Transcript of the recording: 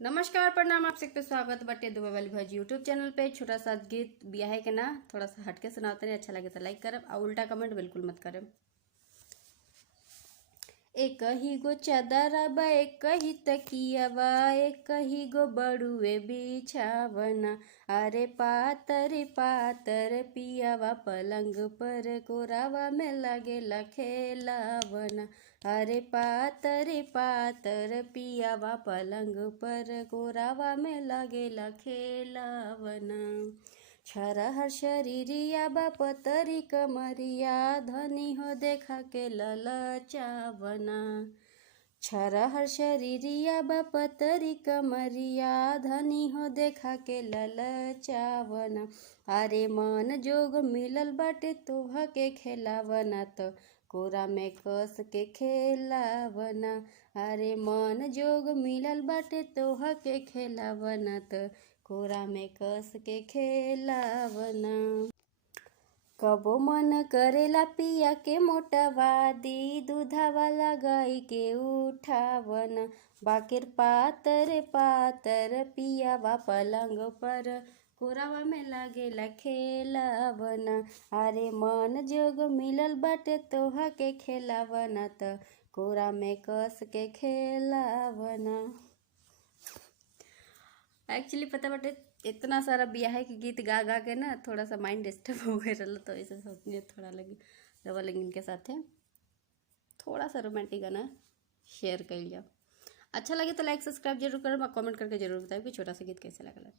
नमस्कार प्रणाम। आप सबके स्वागत बटे दुबई वाली भौजी यूट्यूब चैनल पे। छोटा सा गीत बिया है के ना थोड़ा सा हटके सुनाते हैं, अच्छा लगे तो लाइक करब और उल्टा कमेंट बिल्कुल मत करब। एक ही गो चादरबा एक ही तकियाबा एक ही गो बड़ुए बिछावना। अरे पातर पातर पियावा पलंग पर कोरावा में लगेला खेलावना। अरे पातर पातर पियावा पलंग पर कोरावा में लगेला खेलावना। छरहर शरीरिया बा पतरी कमरिया धनी हो देखा के ललचावना। छरहर शरीरिया बा पतरी कमरिया धनी हो देखा के ललचावना। अरे मन जोग मिलल बाटे तोह के खेलावना तो कोरा में कस के खेलावना। अरे मन जोग मिलल बाटे तोह के खेलावना तो कोरा में कस के खेलावना। कबो मन करेला पिया के मोटवादी दूधावा लगाई के उठावना। बाकिर पातर पातर पियावा पलंग पर कोरावा में लागेला खेलावना। अरे मन जोग मिलल बाटे तोहा के खेलावना त कोरा में कस के खेलावना। एक्चुअली पता बटे इतना सारा ब्याह के गीत गा गा के ना थोड़ा सा माइंड डिस्टर्ब हो गया रहा, तो ऐसे सोचने थोड़ा लगी रवा लगी इनके साथ है थोड़ा सा रोमांटिक गाना शेयर कर लिया। अच्छा लगे तो लाइक सब्सक्राइब जरूर करो, कमेंट करके जरूर बताओ कि छोटा सा गीत कैसे लगा।